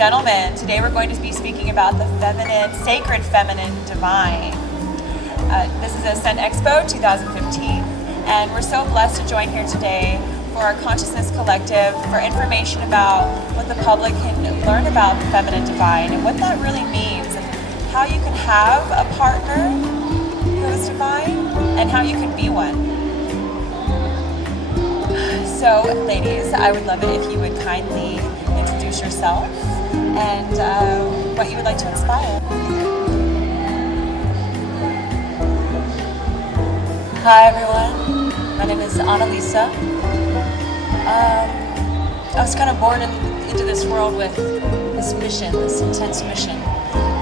gentlemen, today we're going to be speaking about the feminine, sacred feminine divine. This is Ascent Expo 2015, and we're so blessed to join here today for our Consciousness Collective for information about what the public can learn about the feminine divine and what that really means, and how you can have a partner who is divine and how you can be one. So, ladies, I would love it if you would kindly introduce yourself and what you would like to inspire. Hi everyone, my name is Annelise. I was kind of born into this world with this mission, this intense mission,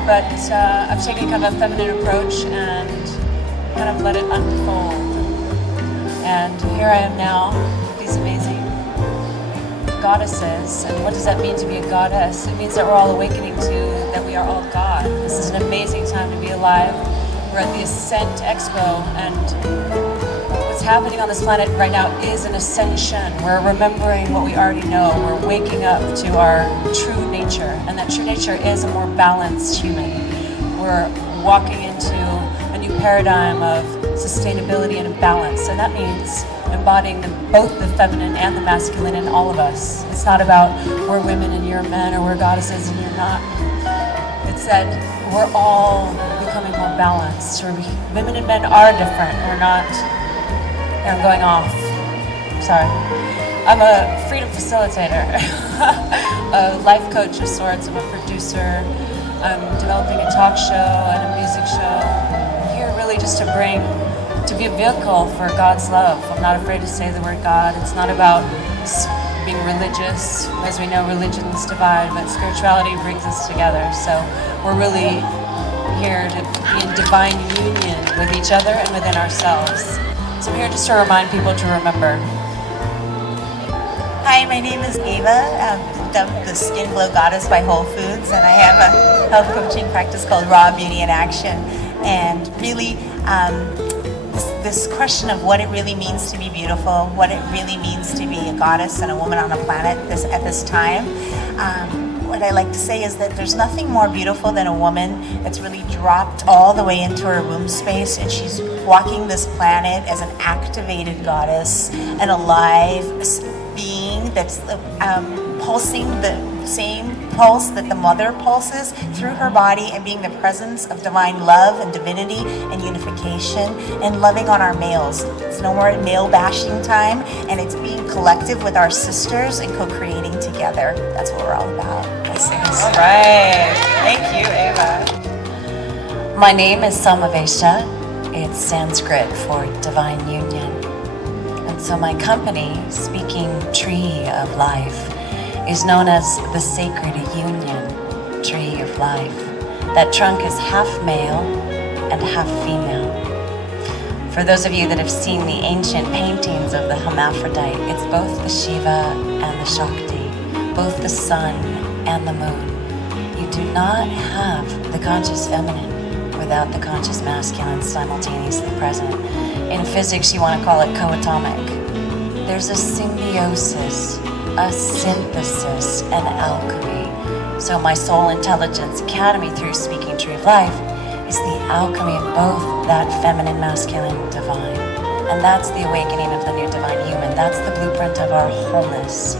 but I've taken kind of a feminine approach and kind of let it unfold. And here I am now, these amazing goddesses. And what does that mean to be a goddess? It means that we're all awakening to that we are all God. This is an amazing time to be alive. We're at the Ascent Expo, and what's happening on this planet right now is an ascension. We're remembering what we already know. We're waking up to our true nature, and that true nature is a more balanced human. We're walking into a new paradigm of sustainability and balance, and that means embodying both the feminine and the masculine in all of us. It's not about we're women and you're men, or we're goddesses and you're not. It's that we're all becoming more balanced. Women and men are different. We're not. Here, I'm going off. Sorry. I'm a freedom facilitator, a life coach of sorts. I'm a producer. I'm developing a talk show and a music show. I'm here really just to be a vehicle for God's love. I'm not afraid to say the word God. It's not about being religious. As we know, religions divide, but spirituality brings us together. So we're really here to be in divine union with each other and within ourselves. So I'm here just to remind people to remember. Hi, my name is Ava. I'm dubbed the Skin Glow Goddess by Whole Foods, and I have a health coaching practice called Raw Beauty in Action. And really, this question of what it really means to be beautiful, what it really means to be a goddess and a woman on a planet at this time. What I like to say is that there's nothing more beautiful than a woman that's really dropped all the way into her womb space, and she's walking this planet as an activated goddess, an alive being that's pulsing the same pulse that the mother pulses through her body, and being the presence of divine love and divinity and unification, and loving on our males. It's no more male bashing time, and it's being collective with our sisters and co-creating together. That's what we're all about. All right. Thank you, Ava. My name is Samavesha. It's Sanskrit for divine union. And so my company, Speaking Tree of Life, is known as the Sacred Union Tree of Life. That trunk is half male and half female. For those of you that have seen the ancient paintings of the hermaphrodite, it's both the Shiva and the Shakti, both the sun and the moon. You do not have the conscious feminine without the conscious masculine simultaneously present. In physics, you want to call it coatomic. There's a symbiosis, a synthesis, an alchemy. So my Soul Intelligence Academy through Speaking Tree of Life is the alchemy of both that feminine, masculine, divine. And that's the awakening of the new divine human. That's the blueprint of our wholeness.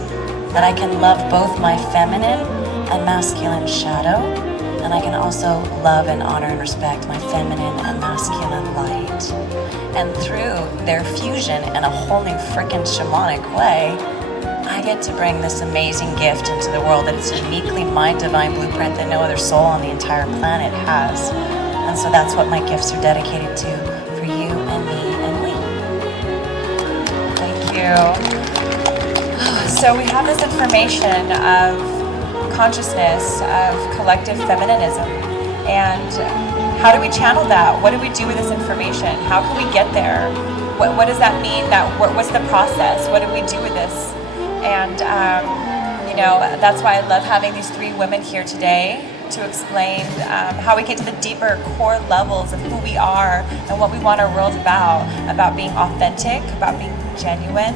That I can love both my feminine and masculine shadow, and I can also love and honor and respect my feminine and masculine light. And through their fusion in a holy frickin' shamanic way, I get to bring this amazing gift into the world that is uniquely my divine blueprint that no other soul on the entire planet has. And so that's what my gifts are dedicated to, for you and me and we. Thank you. So we have this information of consciousness, of collective feminism, and how do we channel that? What do we do with this information? How can we get there? What does that mean? What's the process? What do we do with this? And that's why I love having these three women here today to explain how we get to the deeper core levels of who we are and what we want our world about being authentic, about being genuine,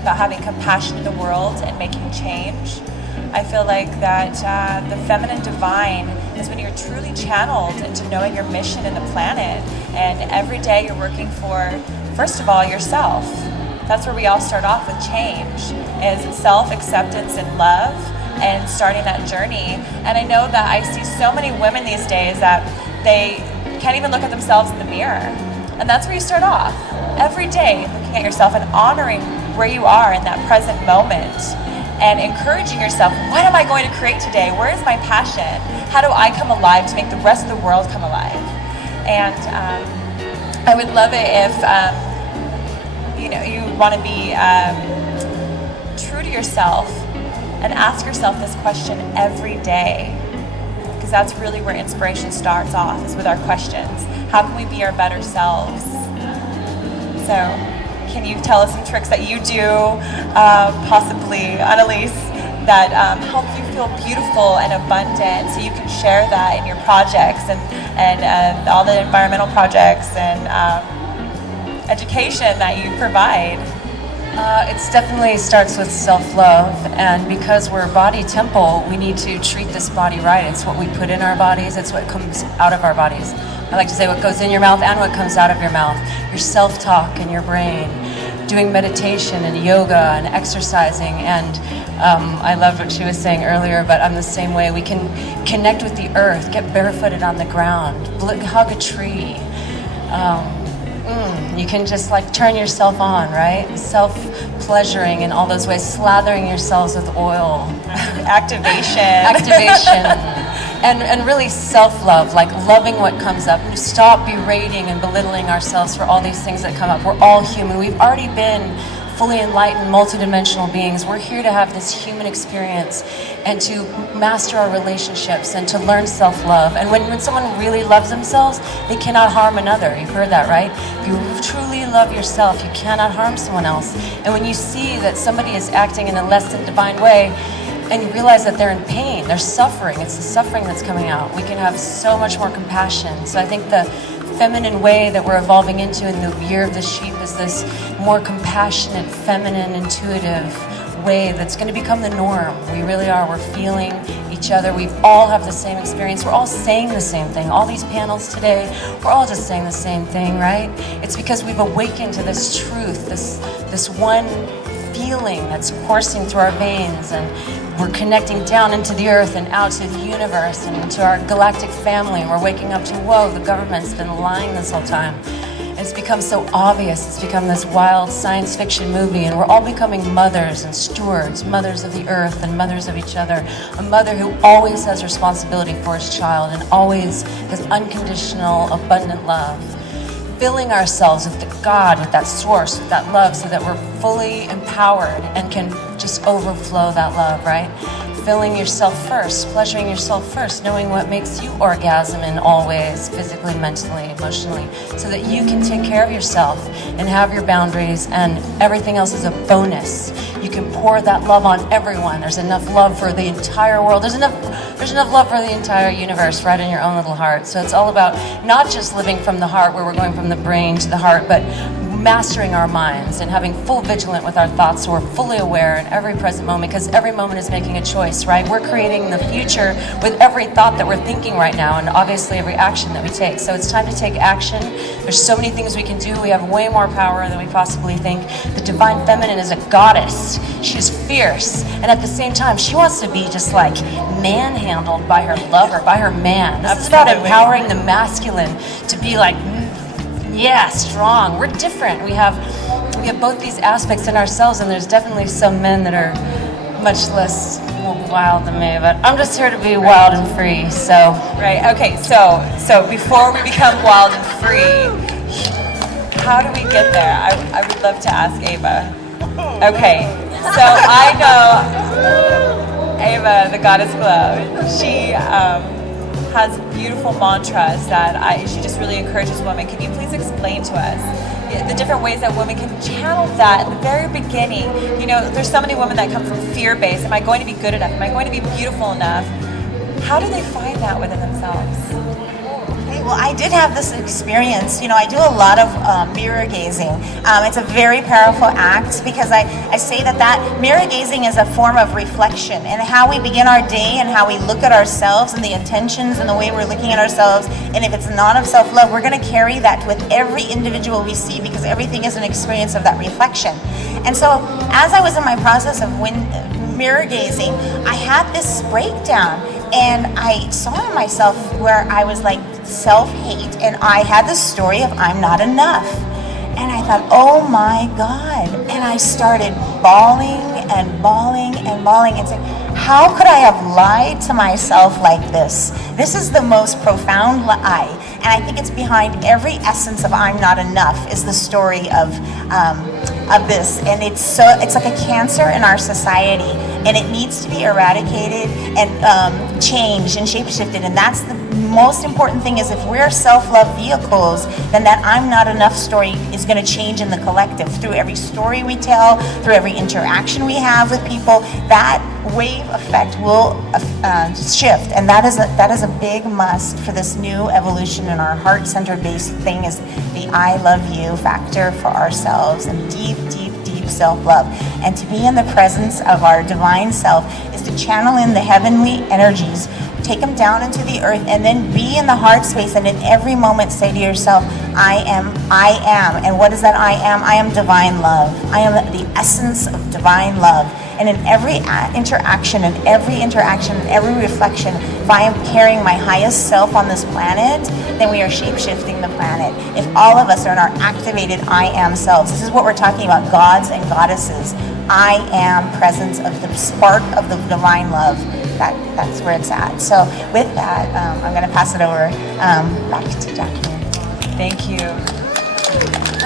about having compassion in the world and making change, I feel like that the feminine divine is when you're truly channeled into knowing your mission in the planet, and every day you're working for, first of all, yourself. That's where we all start off with change, is self-acceptance and love, and starting that journey. And I know that I see so many women these days that they can't even look at themselves in the mirror. And that's where you start off. Every day, looking at yourself and honoring where you are in that present moment, and encouraging yourself, what am I going to create today? Where is my passion? How do I come alive to make the rest of the world come alive? And I would love it if you want to be true to yourself and ask yourself this question every day, because that's really where inspiration starts off, is with our questions. How can we be our better selves? So, can you tell us some tricks that you do, possibly, Annelise, that help you feel beautiful and abundant, so you can share that in your projects and all the environmental projects and education that you provide? It definitely starts with self-love, and because we're a body temple, we need to treat this body right. It's what we put in our bodies, it's what comes out of our bodies. I like to say what goes in your mouth and what comes out of your mouth. Your self-talk and your brain, doing meditation and yoga and exercising, and I loved what she was saying earlier, but I'm the same way. We can connect with the earth, get barefooted on the ground, hug a tree. You can just like turn yourself on, right? Self-pleasuring in all those ways, slathering yourselves with oil. Activation. And really self-love, like loving what comes up. Stop berating and belittling ourselves for all these things that come up. We're all human. We've already been fully enlightened, multidimensional beings. We're here to have this human experience and to master our relationships and to learn self-love. And when someone really loves themselves, they cannot harm another. You've heard that, right? If you truly love yourself, you cannot harm someone else. And when you see that somebody is acting in a less than divine way, and you realize that they're in pain, they're suffering, it's the suffering that's coming out, we can have so much more compassion. So I think the feminine way that we're evolving into in the year of the sheep is this more compassionate, feminine, intuitive way that's going to become the norm. We really are. We're feeling each other. We all have the same experience. We're all saying the same thing. All these panels today, we're all just saying the same thing, right? It's because we've awakened to this truth, this one feeling that's coursing through our veins, and we're connecting down into the earth and out to the universe and into our galactic family, and we're waking up to, whoa, the government's been lying this whole time. And it's become so obvious. It's become this wild science fiction movie, and we're all becoming mothers and stewards, mothers of the earth and mothers of each other. A mother who always has responsibility for his child and always has unconditional, abundant love. Filling ourselves with the God, with that source, with that love, so that we're fully empowered and can just overflow that love, right? Filling yourself first, pleasuring yourself first, knowing what makes you orgasm in all ways, physically, mentally, emotionally, so that you can take care of yourself and have your boundaries, and everything else is a bonus. You can pour that love on everyone. There's enough love for the entire world. There's enough love for the entire universe right in your own little heart. So it's all about not just living from the heart, where we're going from the brain to the heart, but mastering our minds and having full vigilance with our thoughts, so we're fully aware in every present moment, because every moment is making a choice, right? We're creating the future with every thought that we're thinking right now, and obviously every action that we take. So it's time to take action. There's so many things we can do. We have way more power than we possibly think. The divine feminine is a goddess. She's fierce, and at the same time, she wants to be just like manhandled by her lover, by her man. This is about empowering the masculine to be like, yeah, strong. We're different. We have both these aspects in ourselves, and there's definitely some men that are much less wild than me, but I'm just here to be wild and free, so. Right, okay, so before we become wild and free, how do we get there? I would love to ask Ava. Okay, so I know Ava, the goddess glove, she has beautiful mantras that she just really encourages women. Can you please explain to us the different ways that women can channel that at the very beginning? You know, there's so many women that come from fear-based. Am I going to be good enough? Am I going to be beautiful enough? How do they find that within themselves? Well, I did have this experience. You know, I do a lot of mirror gazing. It's a very powerful act because I say that mirror gazing is a form of reflection, and how we begin our day and how we look at ourselves and the intentions and the way we're looking at ourselves. And if it's not of self-love, we're going to carry that with every individual we see, because everything is an experience of that reflection. And so as I was in my process of mirror gazing, I had this breakdown, and I saw in myself where I was like self-hate, and I had this story of I'm not enough. And I thought, oh my God. And I started bawling and bawling and bawling and saying, how could I have lied to myself like this? This is the most profound lie. And I think it's behind every essence of I'm not enough is the story of this. And it's like a cancer in our society, and it needs to be eradicated and changed and shape-shifted. And that's the most important thing, is if we're self-love vehicles, then that I'm not enough story is going to change in the collective through every story we tell, through every interaction we have with people. That wave effect will shift, and that is a big must for this new evolution in our heart-centered based thing, is the I love you factor for ourselves, and deep self-love. And to be in the presence of our divine self is to channel in the heavenly energies, take them down into the earth, and then be in the heart space, and in every moment say to yourself, I am. And what is that I am? I am divine love. I am the essence of divine love. And in every interaction and every reflection, if I am carrying my highest self on this planet, then we are shape-shifting the planet. If all of us are in our activated I am selves, this is what we're talking about, gods and goddesses. I am presence of the spark of the divine love. That's where it's at. So with that, I'm going to pass it over back to Jacqueline. Thank you.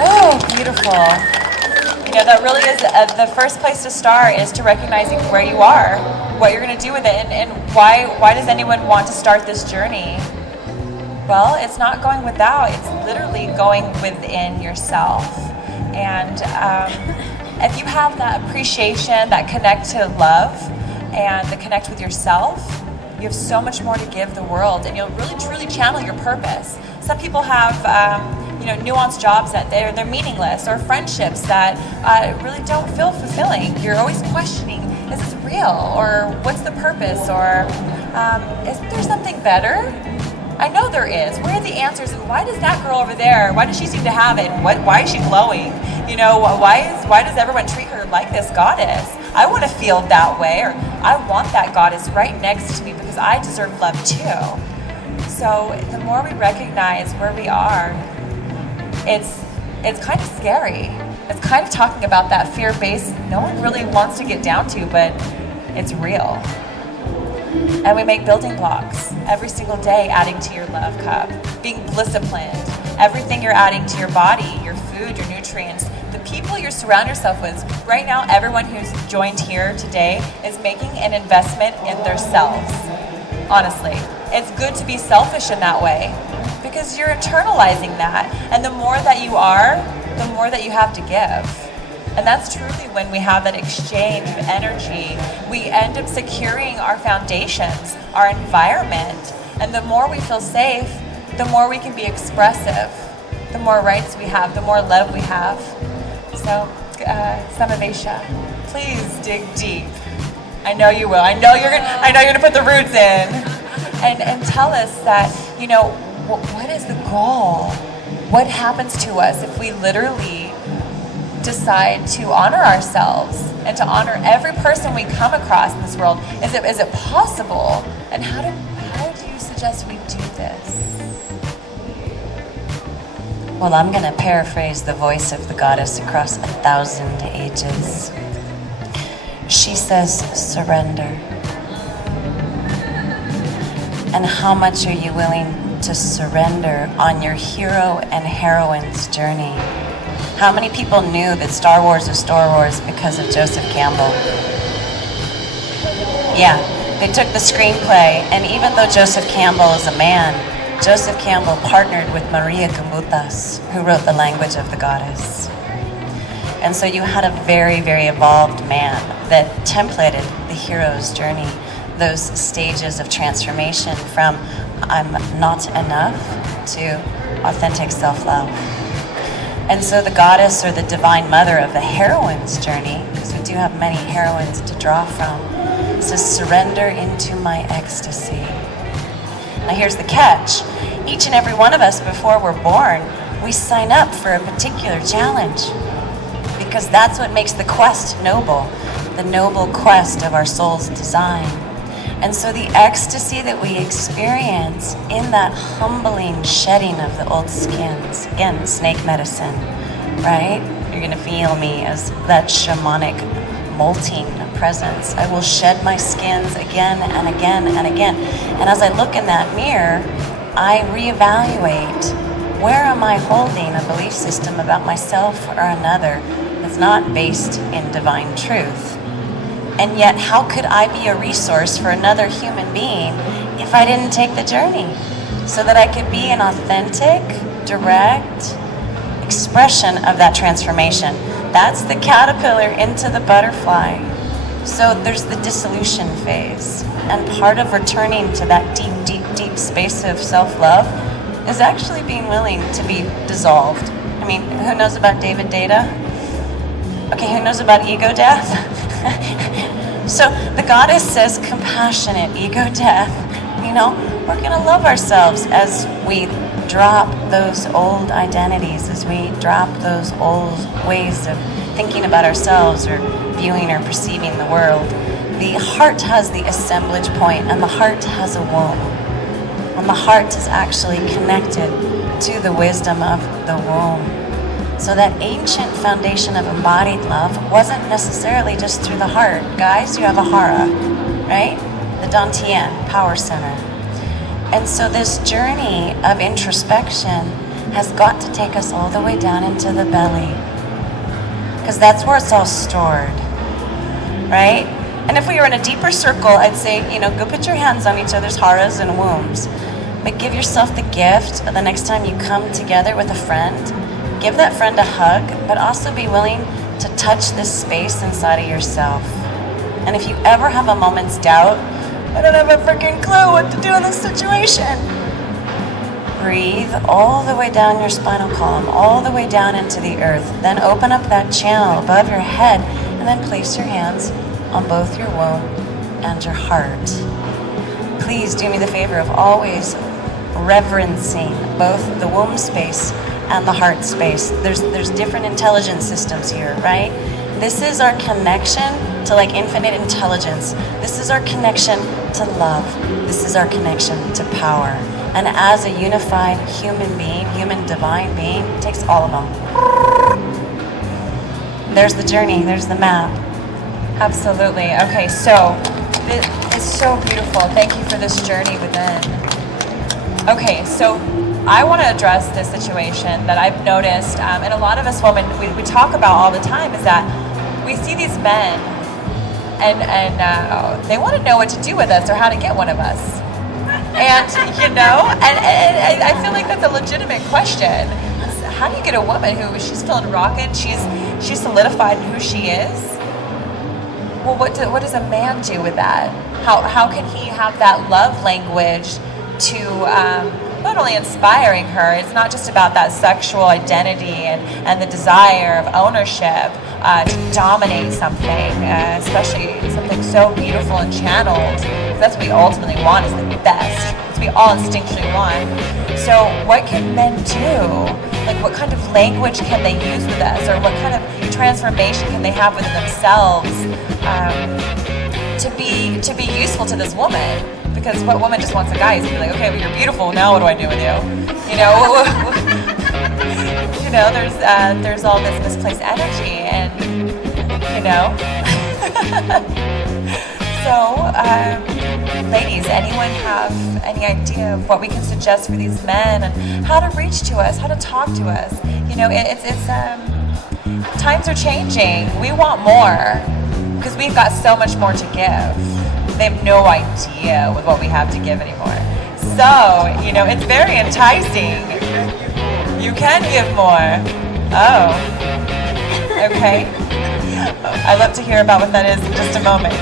Oh, beautiful. You know, that really is the first place to start, is to recognizing where you are, what you're going to do with it, and why does anyone want to start this journey? Well, it's not going without, it's literally going within yourself. And if you have that appreciation, that connect to love, and the connect with yourself, you have so much more to give the world, and you'll really truly channel your purpose. Some people have nuanced jobs that they're meaningless, or friendships that really don't feel fulfilling. You're always questioning, is this real, or what's the purpose, or isn't there something better? I know there is. Where are the answers? And why does that girl over there, why does she seem to have it? Why is she glowing? You know, why does everyone treat her like this goddess? I want to feel that way, or I want that goddess right next to me because I deserve love too. So the more we recognize where we are, it's kind of scary. It's kind of talking about that fear base no one really wants to get down to, but it's real. And we make building blocks every single day, adding to your love cup, being disciplined, everything you're adding to your body, your food, your nutrients, the people you surround yourself with. Right now, everyone who's joined here today is making an investment in themselves. Honestly, it's good to be selfish in that way, because you're internalizing that, and the more that you are, the more that you have to give. And that's truly when we have that exchange of energy, we end up securing our foundations, our environment, and the more we feel safe, the more we can be expressive, the more rights we have, the more love we have. So, Samavesha, please dig deep. I know you will. I know you're gonna put the roots in, and tell us that, you know, what is the goal? What happens to us if we literally decide to honor ourselves and to honor every person we come across in this world? Is it possible? And how do you suggest we do this? Well, I'm going to paraphrase the voice of the goddess across 1,000 ages. She says, surrender. And how much are you willing to surrender on your hero and heroine's journey? How many people knew that Star Wars is Star Wars because of Joseph Campbell? Yeah, they took the screenplay, and even though Joseph Campbell is a man, Joseph Campbell partnered with Maria Camutas, who wrote The Language of the Goddess. And so you had a very, very evolved man that templated the hero's journey, those stages of transformation from I'm not enough to authentic self-love. And so the goddess, or the divine mother of the heroine's journey, because we do have many heroines to draw from, says, surrender into my ecstasy. Now here's the catch. Each and every one of us, before we're born, we sign up for a particular challenge, because that's what makes the quest noble, the noble quest of our soul's design. And so the ecstasy that we experience in that humbling shedding of the old skins, again, snake medicine, right? You're gonna feel me as that shamanic molting presence. I will shed my skins again and again and again. And as I look in that mirror, I reevaluate, where am I holding a belief system about myself or another that's not based in divine truth? And yet, how could I be a resource for another human being if I didn't take the journey? So that I could be an authentic, direct expression of that transformation. That's the caterpillar into the butterfly. So there's the dissolution phase. And part of returning to that deep, deep, deep space of self-love is actually being willing to be dissolved. I mean, who knows about David Data? Okay, who knows about ego death? So the goddess says compassionate ego death. You know, we're gonna love ourselves as we drop those old identities, as we drop those old ways of thinking about ourselves or viewing or perceiving the world. The heart has the assemblage point, and the heart has a womb. And the heart is actually connected to the wisdom of the womb. So that ancient foundation of embodied love wasn't necessarily just through the heart. Guys, you have a hara, right? The Dantian, power center. And so this journey of introspection has got to take us all the way down into the belly, because that's where it's all stored, right? And if we were in a deeper circle, I'd say, go put your hands on each other's haras and wombs. But give yourself the gift of the next time you come together with a friend, give that friend a hug, but also be willing to touch this space inside of yourself. And if you ever have a moment's doubt, I don't have a freaking clue what to do in this situation, breathe all the way down your spinal column, all the way down into the earth. Then open up that channel above your head, and then place your hands on both your womb and your heart. Please do me the favor of always reverencing both the womb space and the heart space. There's different intelligence systems here, right? This is our connection to infinite intelligence. This is our connection to love. This is our connection to power. And as a unified human being, human divine being, it takes all of them. There's the journey, there's the map. Absolutely. Okay, so it's so beautiful. Thank you for this journey within. Okay, so I want to address this situation that I've noticed, and a lot of us women, we talk about all the time, is that we see these men, and they want to know what to do with us or how to get one of us. And, and I feel like that's a legitimate question. How do you get a woman who, she's feeling rockin', she's solidified in who she is? Well, what does a man do with that? How can he have that love language to not only inspiring her, it's not just about that sexual identity and the desire of ownership to dominate something, especially something so beautiful and channeled. That's what we ultimately want, is the best. That's what we all instinctually want. So what can men do? What kind of language can they use with us, or what kind of transformation can they have within themselves to be useful to this woman? Because what woman just wants a guy who's like, okay, well, you're beautiful, now what do I do with you? There's all this misplaced energy, and So, ladies, anyone have any idea of what we can suggest for these men and how to reach to us, how to talk to us? Times are changing. We want more because we've got so much more to give. They have no idea with what we have to give anymore. So, it's very enticing. You can give more. Oh, okay. I'd love to hear about what that is in just a moment.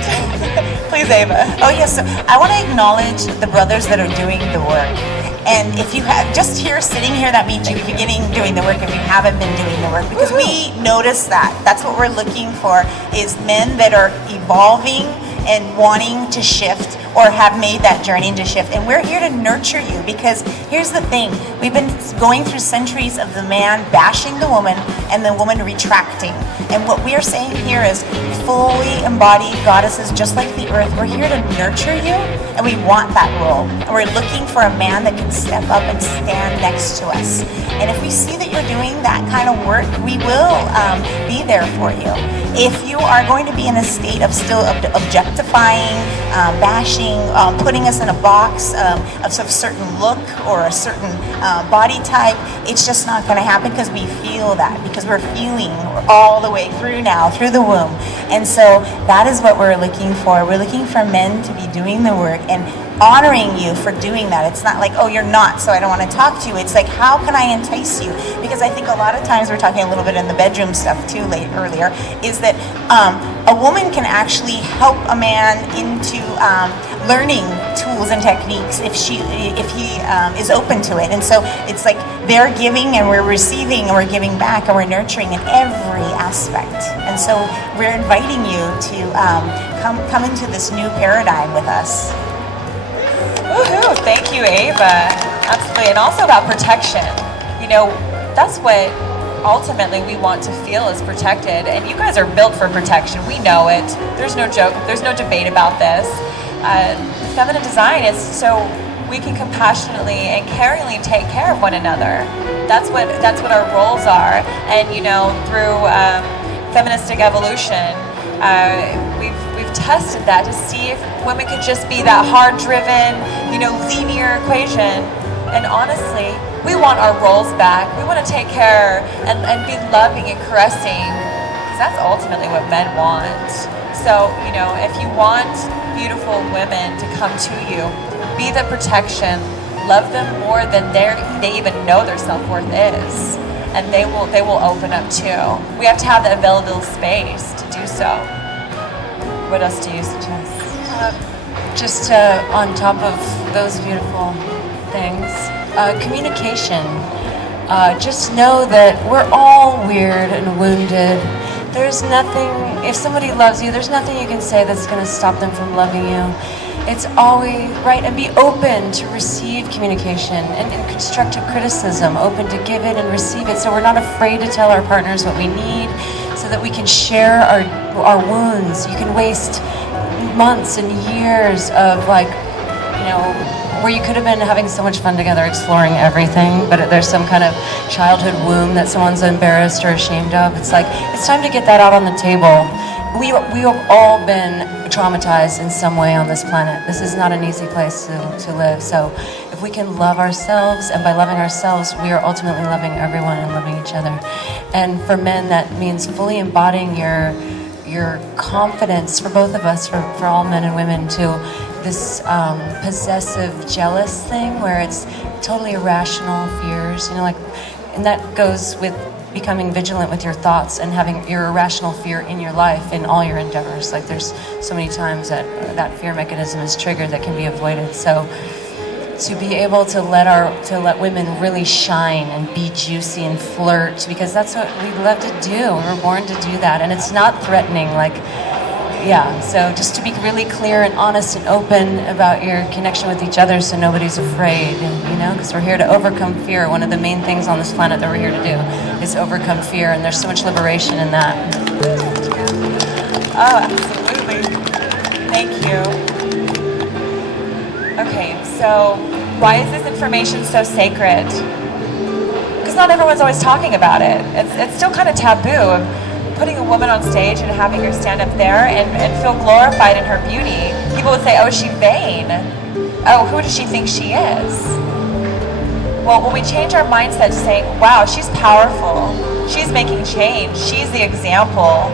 Please, Ava. Oh, yes. So I want to acknowledge the brothers that are doing the work. And if you have just here sitting here, that means you're beginning doing the work if you haven't been doing the work, because we notice that. That's what we're looking for, is men that are evolving and wanting to shift or have made that journey to shift. And we're here to nurture you, because here's the thing. We've been going through centuries of the man bashing the woman and the woman retracting. And what we are saying here is fully embodied goddesses, just like the earth. We're here to nurture you, and we want that role. And we're looking for a man that can step up and stand next to us. And if we see that you're doing that kind of work, we will be there for you. If you are going to be in a state of still objectifying, bashing, putting us in a box of some certain look or a certain body type, it's just not going to happen, because we feel that, because we're feeling all the way through now, through the womb. And so that is what we're looking for. We're looking for men to be doing the work and honoring you for doing that. It's not like, oh, you're not, so I don't want to talk to you. It's like, how can I entice you? Because I think a lot of times, we're talking a little bit in the bedroom stuff too earlier, is that a woman can actually help a man into learning tools and techniques if he is open to it. And so it's like they're giving and we're receiving and we're giving back and we're nurturing in every aspect. And so we're inviting you to come into this new paradigm with us. Woohoo! Thank you, Ava. Absolutely. And also about protection. You know, that's what ultimately we want to feel is protected. And you guys are built for protection. We know it. There's no joke. There's no debate about this. Feminine design is so we can compassionately and caringly take care of one another. That's what our roles are. And you know, through feministic evolution, we've tested that to see if women could just be that hard-driven, you know, linear equation. And honestly, we want our roles back. We want to take care and be loving and caressing, because that's ultimately what men want. So, you know, if you want beautiful women to come to you, be the protection, love them more than they even know their self-worth is. And they will open up too. We have to have the available space to do so. What else do you suggest? Just on top of those beautiful things, communication. Just know that we're all weird and wounded. There's nothing, if somebody loves you, there's nothing you can say that's going to stop them from loving you. It's always right, and be open to receive communication and constructive criticism, open to give it and receive it, so we're not afraid to tell our partners what we need, so that we can share our wounds. You can waste months and years of, like, you know, where you could have been having so much fun together exploring everything, but there's some kind of childhood wound that someone's embarrassed or ashamed of. It's like, it's time to get that out on the table. We have all been traumatized in some way on this planet. This is not an easy place to live. So if we can love ourselves, and by loving ourselves, we are ultimately loving everyone and loving each other. And for men, that means fully embodying your confidence, for both of us, for all men and women, to this possessive, jealous thing where it's totally irrational fears, you know, like, and that goes with becoming vigilant with your thoughts and having your irrational fear in your life, in all your endeavors. Like, there's so many times that fear mechanism is triggered that can be avoided. So to be able to let women really shine and be juicy and flirt, because that's what we love to do. We were born to do that, and it's not threatening. Like, yeah, so just to be really clear and honest and open about your connection with each other, so nobody's afraid, and, you know, because we're here to overcome fear. One of the main things on this planet that we're here to do is overcome fear, and there's so much liberation in that. Oh, absolutely. Thank you. Okay, so why is this information so sacred? Because not everyone's always talking about it. It's still kind of taboo. Putting a woman on stage and having her stand up there and feel glorified in her beauty. People would say, oh, is she vain? Oh, who does she think she is? Well, when we change our mindset to saying, wow, she's powerful, she's making change, she's the example,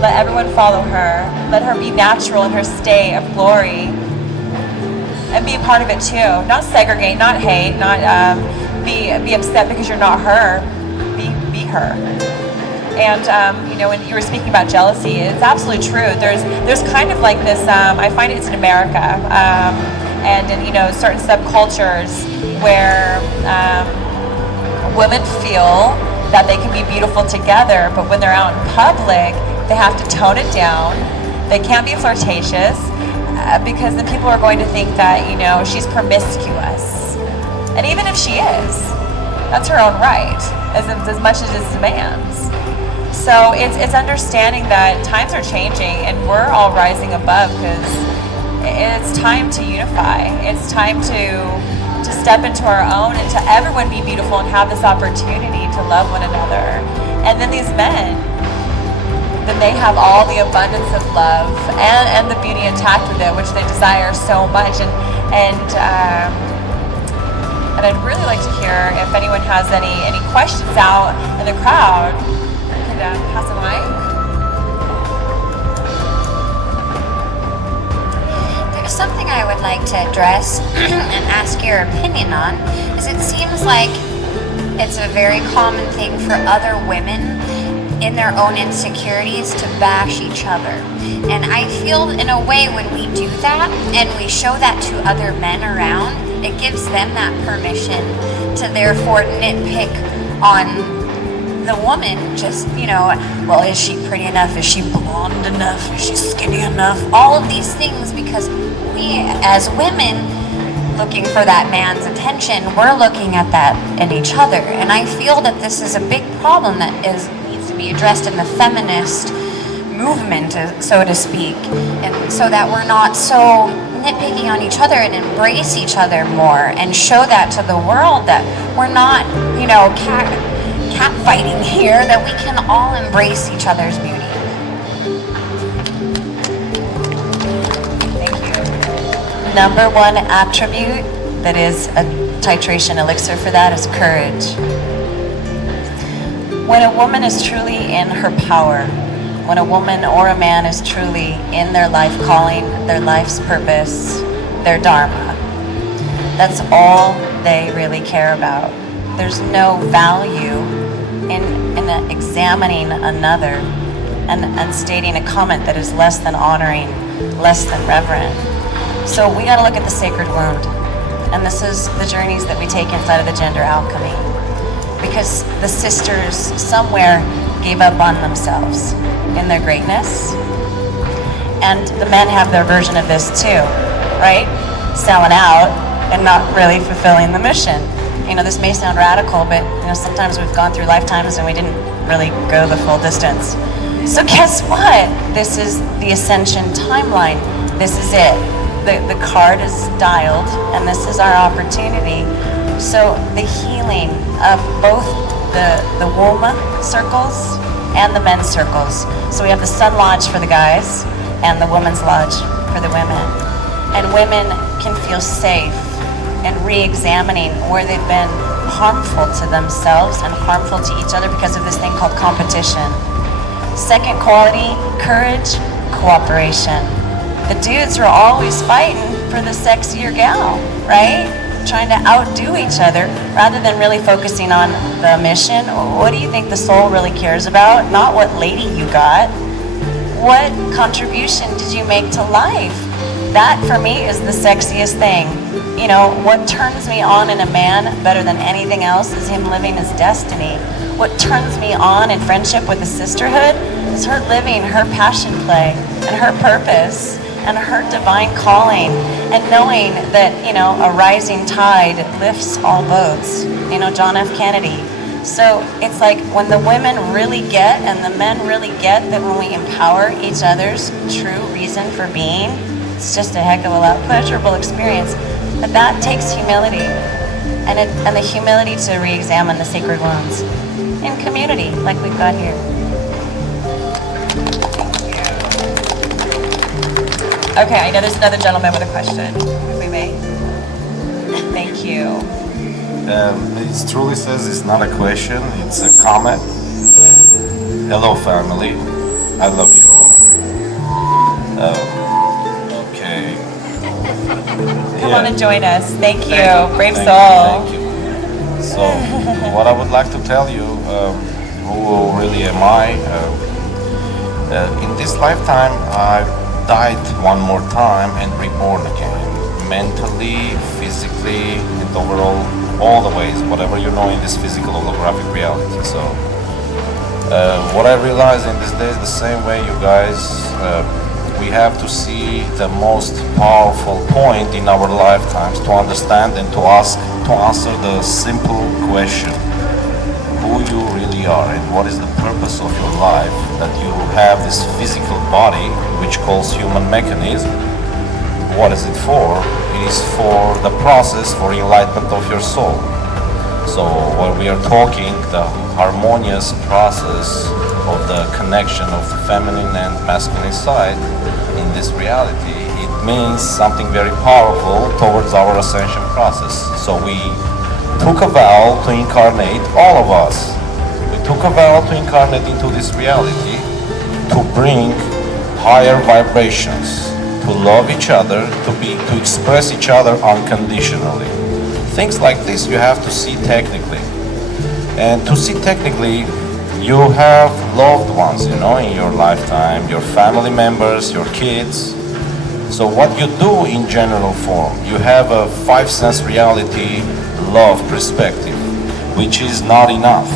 let everyone follow her, let her be natural in her state of glory, and be a part of it too. Not segregate, not hate, not be upset because you're not her. Be her. And you know, when you were speaking about jealousy, it's absolutely true. There's kind of like this. I find it's in America, and in, you know, certain subcultures where women feel that they can be beautiful together, but when they're out in public, they have to tone it down. They can't be flirtatious because then people are going to think that, you know, she's promiscuous. And even if she is, that's her own right, as much as it's a man's. So it's understanding that times are changing and we're all rising above, because it's time to unify. It's time to step into our own and to everyone be beautiful and have this opportunity to love one another. And then these men, then they have all the abundance of love and the beauty intact with it, which they desire so much. And I'd really like to hear if anyone has any questions out in the crowd. Could pass the mic. There's something I would like to address and ask your opinion on, is it seems like it's a very common thing for other women in their own insecurities to bash each other. And I feel in a way when we do that and we show that to other men around, it gives them that permission to therefore nitpick on the woman, just, you know, well, is she pretty enough? Is she blonde enough? Is she skinny enough? All of these things, because we as women looking for that man's attention, we're looking at that in each other. And I feel that this is a big problem that needs to be addressed in the feminist movement, so to speak, and so that we're not so nitpicking on each other and embrace each other more and show that to the world that we're not, you know, cat fighting here, that we can all embrace each other's beauty. Thank you. Number one attribute that is a titration elixir for that is courage. When a woman is truly in her power, when a woman or a man is truly in their life calling, their life's purpose, their dharma, that's all they really care about. There's no value in examining another and stating a comment that is less than honoring, less than reverent. So we got to look at the sacred wound. And this is the journeys that we take inside of the gender alchemy. Because the sisters somewhere gave up on themselves in their greatness. And the men have their version of this too, right? Selling out and not really fulfilling the mission. You know, this may sound radical, but you know, sometimes we've gone through lifetimes and we didn't really go the full distance. So guess what? This is the ascension timeline. This is it. The card is dialed, and this is our opportunity. So the healing of both the womb circles and the men's circles. So we have the Sun Lodge for the guys and the Women's Lodge for the women. And women can feel safe and re-examining where they've been harmful to themselves and harmful to each other because of this thing called competition. Second quality, courage, cooperation. The dudes are always fighting for the sexier gal, right? Trying to outdo each other rather than really focusing on the mission. What do you think the soul really cares about? Not what lady you got. What contribution did you make to life? That for me is the sexiest thing. You know, what turns me on in a man better than anything else is him living his destiny. What turns me on in friendship with a sisterhood is her living her passion play and her purpose and her divine calling, and knowing that, you know, a rising tide lifts all boats. You know, John F. Kennedy. So it's like when the women really get and the men really get that when we empower each other's true reason for being, it's just a heck of a lot pleasurable experience. But that takes humility, and the humility to re-examine the sacred wounds in community, like we've got here. Okay, I know there's another gentleman with a question, if we may. Thank you. It truly says it's not a question, it's a comment. Hello, family. I love you all. Okay. Come on and join us. Thank you. Brave soul. Thank you. So, what I would like to tell you, who really am I? In this lifetime, I've died one more time and reborn again, mentally, physically, and overall, all the ways, whatever you know in this physical holographic reality. So, what I realize in this day is the same way, you guys. We have to see the most powerful point in our lifetimes to understand and to answer the simple question: who you really are and what is the purpose of your life, that you have this physical body which calls human mechanism. What is it for? It is for the process for enlightenment of your soul. So when we are talking the harmonious process of the connection of the feminine and masculine side in this reality, it means something very powerful towards our ascension process. So we took a vow to incarnate, all of us. We took a vow to incarnate into this reality to bring higher vibrations, to love each other, to express each other unconditionally. Things like this you have to see technically. And to see technically, you have loved ones, you know, in your lifetime, your family members, your kids. So what you do in general form, you have a five sense reality love perspective, which is not enough.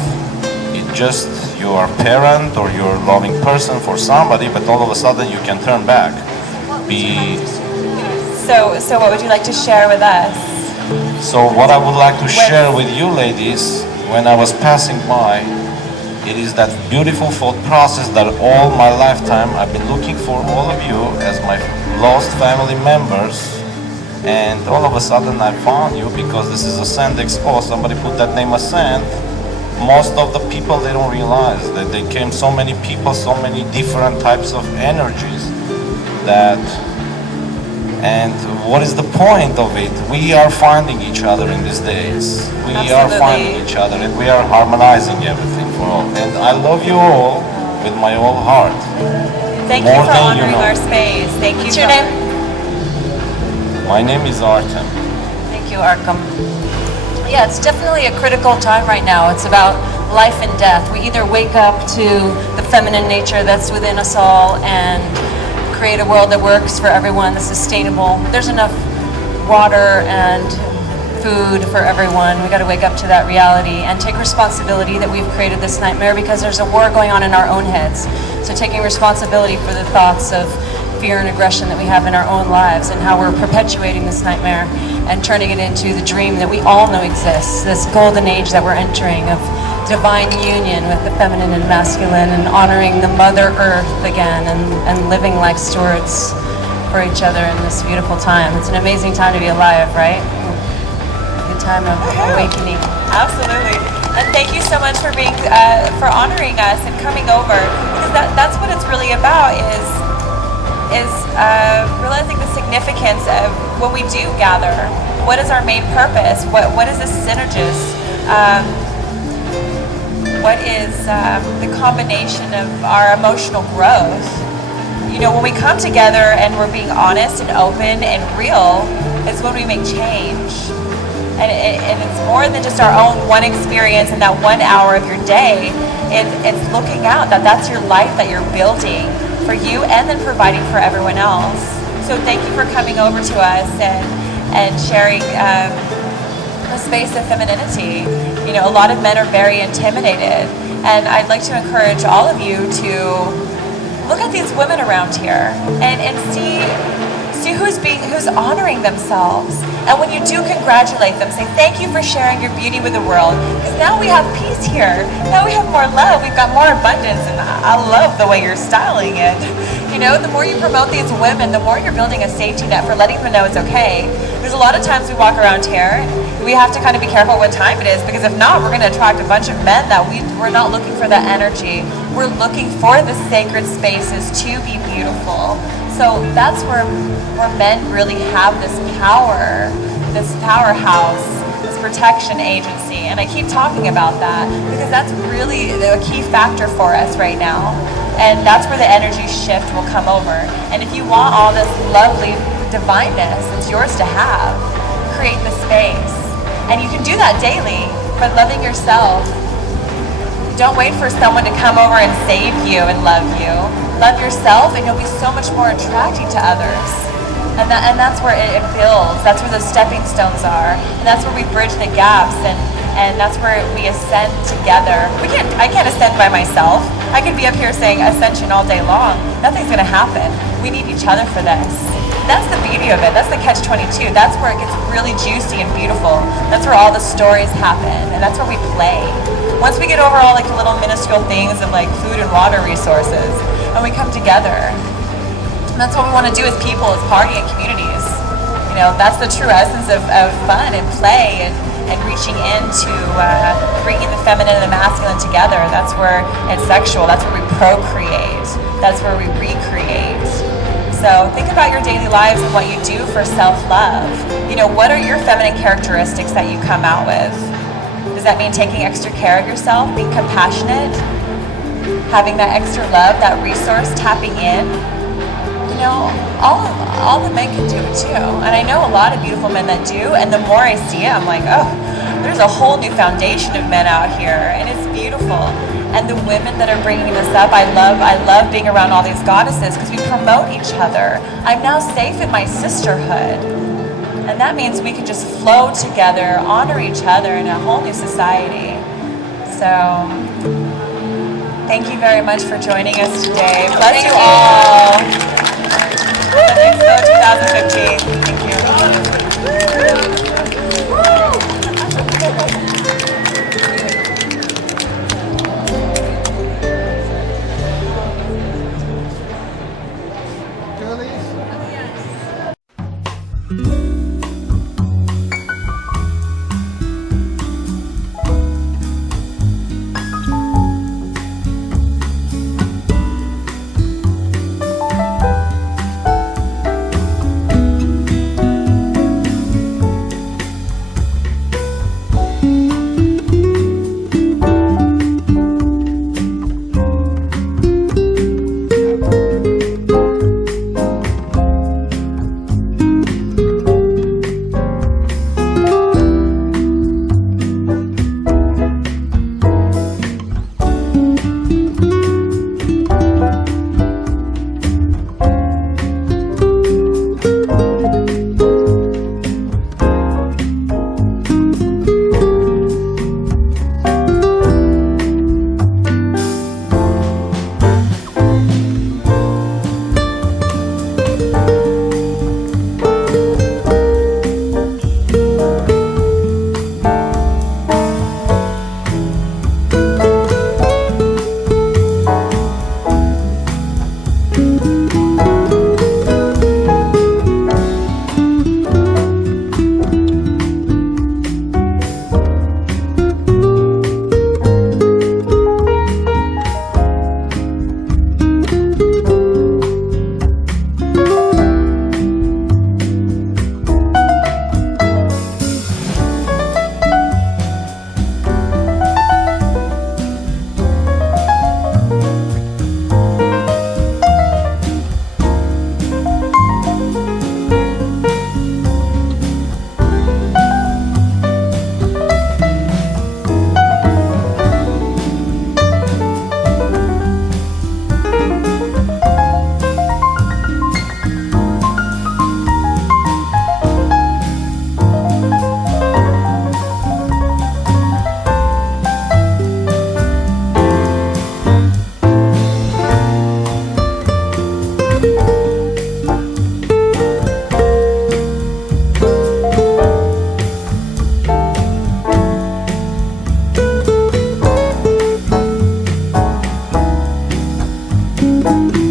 It just, you are a parent or you're a loving person for somebody, but all of a sudden you can turn back. So what would you like to share with us? So what I would like to share with you ladies, when I was passing by, it is that beautiful thought process that all my lifetime I've been looking for all of you as my lost family members, and all of a sudden I found you because this is Ascent Expo. Somebody put that name Ascent. Most of the people, they don't realize that they came so many people, so many different types of energies that, and what is the point of it? We are finding each other in these days. We are finding each other and we are harmonizing everything for all. And I love you all with my whole heart. Thank you for honoring our space. Thank you. What's your name? My name is Artem. Thank you, Arkham. Yeah, it's definitely a critical time right now. It's about life and death. We either wake up to the feminine nature that's within us all and create a world that works for everyone, that's sustainable. There's enough water and food for everyone. We got to wake up to that reality and take responsibility that we've created this nightmare, because there's a war going on in our own heads. So taking responsibility for the thoughts of fear and aggression that we have in our own lives and how we're perpetuating this nightmare and turning it into the dream that we all know exists, this golden age that we're entering of divine union with the feminine and masculine, and honoring the Mother Earth again, and living like stewards for each other in this beautiful time. It's an amazing time to be alive, right? The time of awakening. Absolutely. And thank you so much for being, for honoring us and coming over, because that's what it's really about, is realizing the significance of when we do gather. What is our main purpose? What is the synergist? What is the combination of our emotional growth? You know, when we come together and we're being honest and open and real, is when we make change. And it's more than just our own one experience in that 1 hour of your day. It's looking out that that's your life that you're building for you and then providing for everyone else. So thank you for coming over to us and sharing a space of femininity. You know, a lot of men are very intimidated, and I'd like to encourage all of you to look at these women around here and see who's honoring themselves. And when you do congratulate them, say thank you for sharing your beauty with the world, because now we have peace here. Now we have more love, we've got more abundance, and I love the way you're styling it. You know, the more you promote these women, the more you're building a safety net for letting them know it's okay. There's a lot of times we walk around here, we have to kind of be careful what time it is, because if not, we're going to attract a bunch of men that we're not looking for that energy. We're looking for the sacred spaces to be beautiful. So that's where men really have this power, this powerhouse, this protection agency. And I keep talking about that because that's really a key factor for us right now. And that's where the energy shift will come over. And if you want all this lovely divineness, it's yours to have. Create the space. And you can do that daily by loving yourself, Don't wait for someone to come over and save you and love you. Love yourself and you'll be so much more attracting to others. And that's where it builds. That's where the stepping stones are. And that's where we bridge the gaps and that's where we ascend together. I can't ascend by myself. I could be up here saying ascension all day long. Nothing's gonna happen. We need each other for this. That's the beauty of it. That's the catch-22. That's where it gets really juicy and beautiful. That's where all the stories happen, and that's where we play. Once we get over all like the little minuscule things of like food and water resources, and we come together, and that's what we want to do as people, as party and communities. You know, that's the true essence of fun and play and reaching into bringing the feminine and the masculine together. That's where it's sexual. That's where we procreate. That's where we recreate. So think about your daily lives and what you do for self-love. You know, what are your feminine characteristics that you come out with? Does that mean taking extra care of yourself, being compassionate, having that extra love, that resource, tapping in? You know, all the men can do it too. And I know a lot of beautiful men that do, and the more I see it, I'm like, oh, there's a whole new foundation of men out here, and it's beautiful. And the women that are bringing this up, I love being around all these goddesses because we promote each other. I'm now safe in my sisterhood. And that means we can just flow together, honor each other in a whole new society. So, thank you very much for joining us today. Bless you all. Ascent Expo 2015. Thank you. Thank you.